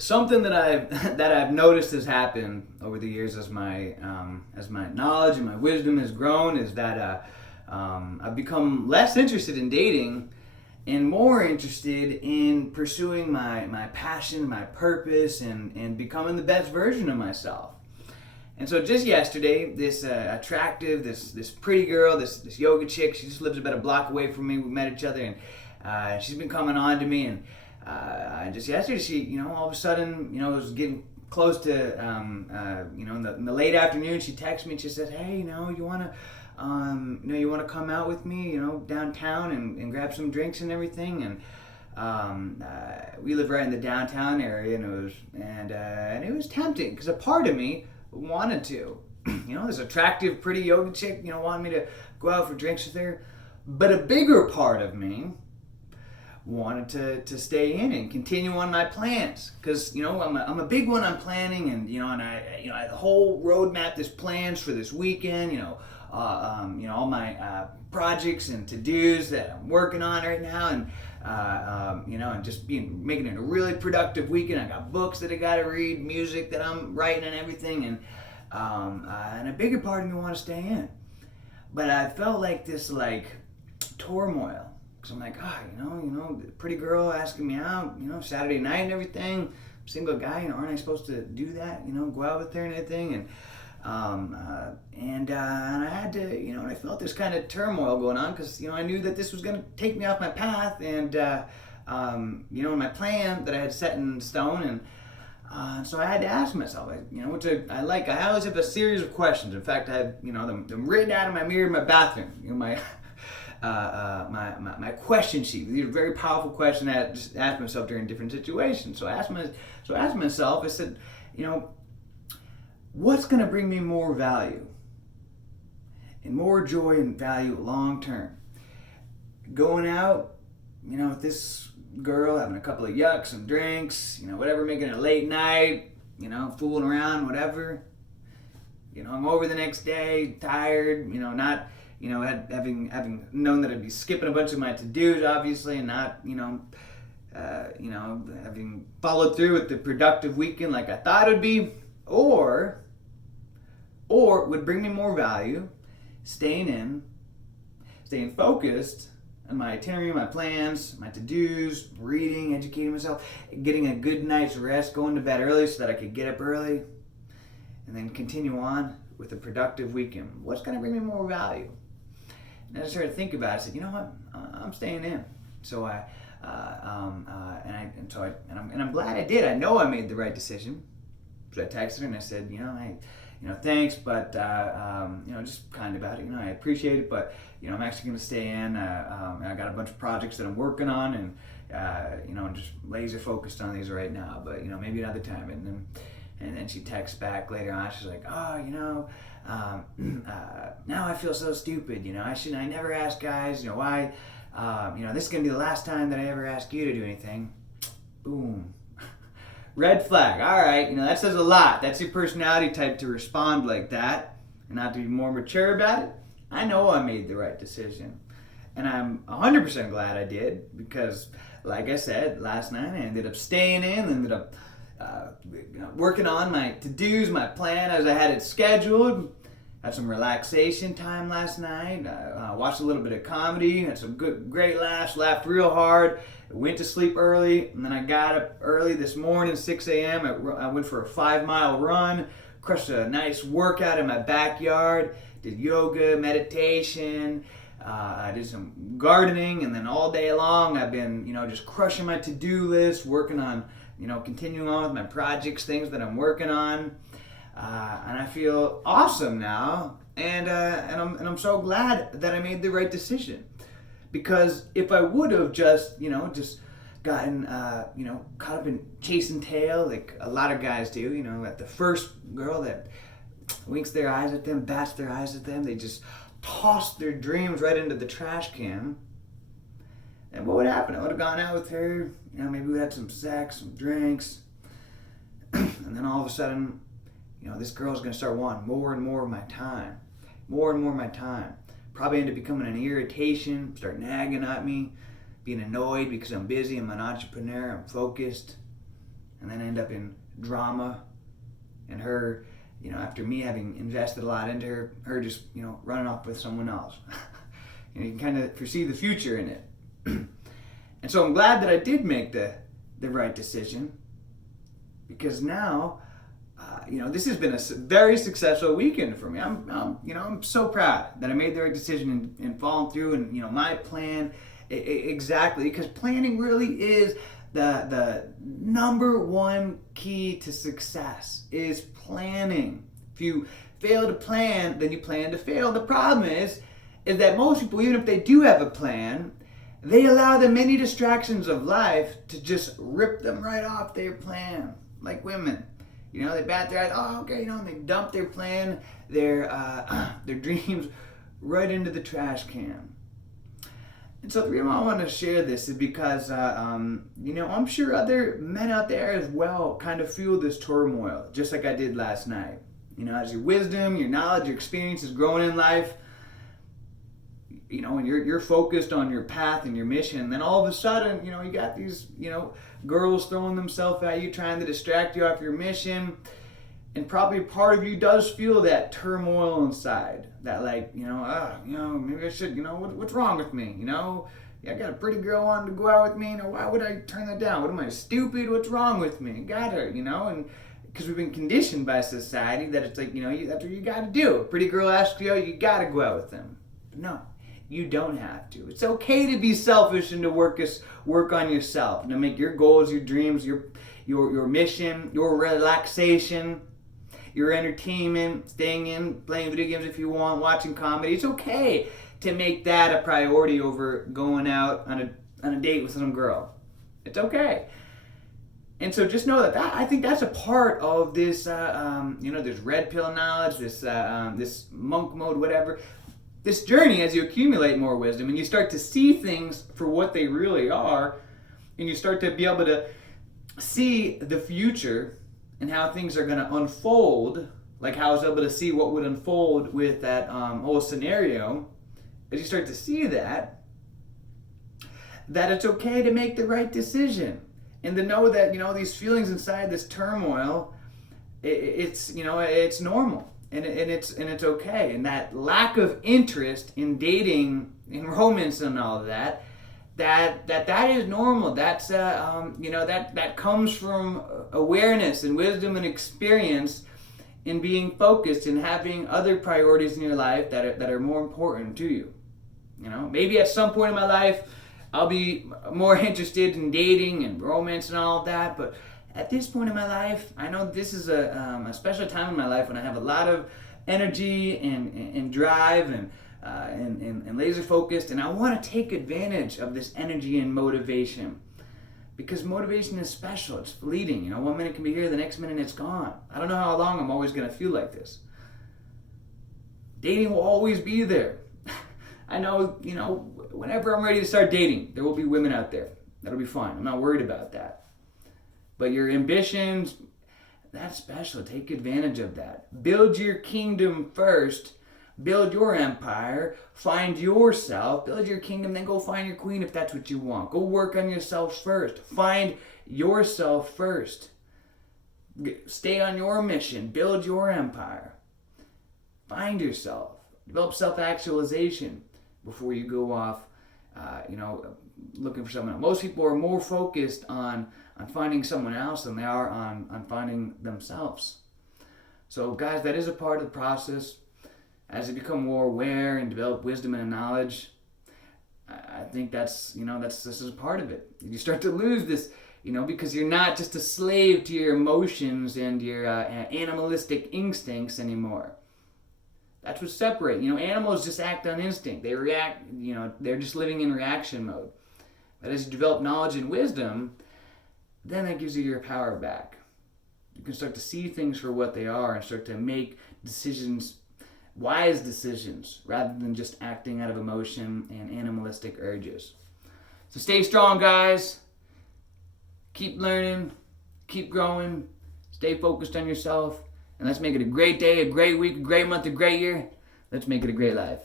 Something that I've noticed has happened over the years as my knowledge and my wisdom has grown is that I've become less interested in dating and more interested in pursuing my passion, my purpose, and becoming the best version of myself. And so just yesterday, this attractive, this pretty girl, this yoga chick, she just lives about a block away from me. We met each other, and she's been coming on to me. And just yesterday, she, all of a sudden, was getting close to, in the late afternoon, she texted me and she said, "Hey, you wanna, you wanna come out with me, downtown and grab some drinks and everything?" And we live right in the downtown area, and it was tempting because a part of me wanted to, this attractive, pretty yoga chick, wanted me to go out for drinks with her, but a bigger part of me wanted to stay in and continue on my plans, because I'm a big one on planning, and I have the whole roadmap, this plans for this weekend, all my projects and to-dos that I'm working on right now, and just making it a really productive weekend. I got books that I got to read, music that I'm writing, and everything, and a bigger part of me want to stay in, but I felt like this turmoil. Because I'm like, the pretty girl asking me out, Saturday night and everything. Single guy, aren't I supposed to do that? Go out with her and everything. And I had to, I felt this kind of turmoil going on because, I knew that this was going to take me off my path and, my plan that I had set in stone. And so I had to ask myself, which I always have a series of questions. In fact, I have, them written out of my mirror in my bathroom, my question sheet. These are very powerful questions I just ask myself during different situations. So I asked myself, I said, what's going to bring me more value and more joy and value long term? Going out, with this girl, having a couple of yucks, some drinks, whatever, making it a late night, fooling around, whatever. I'm over the next day, tired, not having known that I'd be skipping a bunch of my to-dos, obviously, and not, having followed through with the productive weekend like I thought it would be, or would bring me more value, staying focused on my itinerary, my plans, my to-dos, reading, educating myself, getting a good night's rest, going to bed early so that I could get up early, and then continue on with a productive weekend. What's going to bring me more value? And I started to think about it. I said, you know what? I'm staying in. So I'm glad I did. I know I made the right decision. So I texted her and I said, thanks, but just kind about it. I appreciate it, but I'm actually going to stay in. I got a bunch of projects that I'm working on, and I'm just laser focused on these right now. But maybe another time. And then she texts back later on. She's like, now I feel so stupid. I never ask guys. Why? This is gonna be the last time that I ever ask you to do anything. Boom. Red flag. All right. That says a lot. That's your personality type to respond like that, and not to be more mature about it. I know I made the right decision, and I'm 100% glad I did, because, like I said last night, I ended up staying in. Ended up working on my to-dos, my plan as I had it scheduled. Had some relaxation time last night. Watched a little bit of comedy. Had some great laughs. Laughed real hard. Went to sleep early, and then I got up early this morning, 6 a.m. I went for a 5-mile run. Crushed a nice workout in my backyard. Did yoga, meditation. I did some gardening, and then all day long I've been, just crushing my to-do list, working on, continuing on with my projects, things that I'm working on. And I feel awesome now, and I'm so glad that I made the right decision, because if I would have just gotten caught up in chasing tail like a lot of guys do, at the first girl that winks their eyes at them, bats their eyes at them, they just toss their dreams right into the trash can. And what would happen? I would have gone out with her, maybe we had some sex, some drinks, and then all of a sudden, this girl's going to start wanting more and more of my time. More and more of my time. Probably end up becoming an irritation, start nagging at me, being annoyed because I'm busy, I'm an entrepreneur, I'm focused. and then end up in drama, and her, after me having invested a lot into her just, running off with someone else. You can kind of foresee the future in it. And so I'm glad that I did make the right decision, because now, this has been a very successful weekend for me. I'm so proud that I made the right decision and following through, and my plan exactly, because planning really is the number one key to success is planning. If you fail to plan, then you plan to fail. The problem is that most people, even if they do have a plan, they allow the many distractions of life to just rip them right off their plan. Like women, they bat their eyes, oh, okay, and they dump their plan, their dreams right into the trash can. And so the reason I want to share this is because, I'm sure other men out there as well kind of feel this turmoil, just like I did last night. As your wisdom, your knowledge, your experience is growing in life, and you're focused on your path and your mission, then all of a sudden, you got these, girls throwing themselves at you, trying to distract you off your mission, and probably part of you does feel that turmoil inside, that maybe I should, what's wrong with me, I got a pretty girl wanting to go out with me, why would I turn that down? What am I, stupid? What's wrong with me? Got her, and because we've been conditioned by society that it's like, that's what you got to do. A pretty girl asks you, you got to go out with them. But no. You don't have to. It's okay to be selfish and to work on yourself and to make your goals, your dreams, your mission, your relaxation, your entertainment, staying in, playing video games if you want, watching comedy. It's okay to make that a priority over going out on a date with some girl. It's okay. And so just know that I think that's a part of this, there's red pill knowledge, this monk mode, whatever. This journey, as you accumulate more wisdom and you start to see things for what they really are, and you start to be able to see the future and how things are going to unfold, like how I was able to see what would unfold with that whole scenario, as you start to see that it's okay to make the right decision and to know that, these feelings inside, this turmoil, it's normal. And it's okay, and that lack of interest in dating, in romance, and all of that is normal. That's that comes from awareness and wisdom and experience in being focused and having other priorities in your life that are more important to you. Maybe at some point in my life I'll be more interested in dating and romance and all of that, but at this point in my life, I know this is a special time in my life when I have a lot of energy and drive and laser focused, and I want to take advantage of this energy and motivation, because motivation is special. It's fleeting. 1 minute can be here, the next minute it's gone. I don't know how long I'm always going to feel like this. Dating will always be there. I know, whenever I'm ready to start dating, there will be women out there. That'll be fine. I'm not worried about that. But your ambitions, that's special. Take advantage of that. Build your kingdom first. Build your empire. Find yourself. Build your kingdom, then go find your queen if that's what you want. Go work on yourself first. Find yourself first. Stay on your mission. Build your empire. Find yourself. Develop self-actualization before you go off, looking for someone else. Most people are more focused on finding someone else than they are on finding themselves. So guys, that is a part of the process. As you become more aware and develop wisdom and knowledge, I think this is a part of it. You start to lose this, because you're not just a slave to your emotions and your animalistic instincts anymore. That's what separates. Animals just act on instinct. They react, they're just living in reaction mode. But as you develop knowledge and wisdom, then that gives you your power back. You can start to see things for what they are and start to make decisions, wise decisions, rather than just acting out of emotion and animalistic urges. So stay strong, guys. Keep learning. Keep growing. Stay focused on yourself. And let's make it a great day, a great week, a great month, a great year. Let's make it a great life.